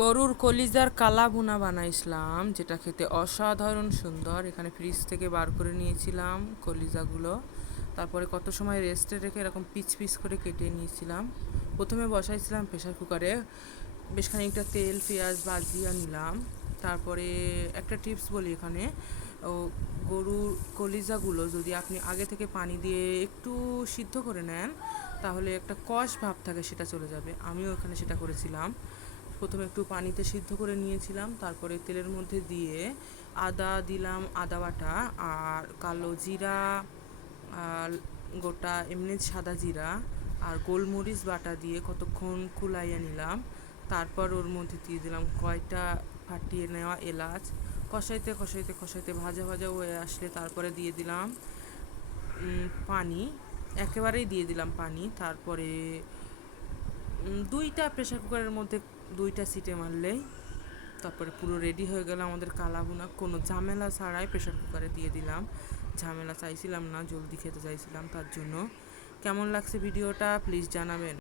গরুর কলিজার কালা ভুনা বানাইছিলাম, যেটা খেতে অসাধারণ সুন্দর। এখানে ফ্রিজ থেকে বার করে নিয়েছিলাম কলিজাগুলো। তারপরে কত সময় রেস্টে রেখে এরকম পিচ পিচ করে কেটে নিয়েছিলাম। প্রথমে বসাইছিলাম প্রেশার কুকারে বেশ খানিকটা তেল, পেঁয়াজ ভাজিয়ে নিলাম। তারপরে একটা টিপস বলি এখানে। ও, গরুর কলিজাগুলো যদি আপনি আগে থেকে পানি দিয়ে একটু সিদ্ধ করে নেন, তাহলে একটা কষ ভাব থাকে, সেটা চলে যাবে। আমিও এখানে সেটা করেছিলাম। প্রথমে একটু পানিতে সিদ্ধ করে নিয়েছিলাম, তারপরে তেলের মধ্যে দিয়ে আদা দিলাম, আদা বাটা আর কালো জিরা গোটা এমনি সাদা জিরা আর গোলমরিচ বাটা দিয়ে কতক্ষণ কুলাইয়া নিলাম। তারপর ওর মধ্যে দিয়ে দিলাম কয়টা ফাটিয়ে নেওয়া এলাচ। কষাইতে কষাইতে কষাইতে ভাজা ভাজা হয়ে আসলে তারপরে দিয়ে দিলাম পানি। একেবারেই দিয়ে দিলাম পানি, তারপরে দুইটা প্রেশার কুকারের মধ্যে দুইটা সিটে মারলেই তারপরে পুরো রেডি হয়ে গেল আমাদের কালা ভুনা কোনো ঝামেলা ছাড়াই প্রেশার কুকারে দিয়ে দিলাম। ঝামেলা চাইছিলাম না, জলদি খেতে চাইছিলাম, তার জন্য। কেমন লাগছে ভিডিওটা? প্লিজ জানাবেন।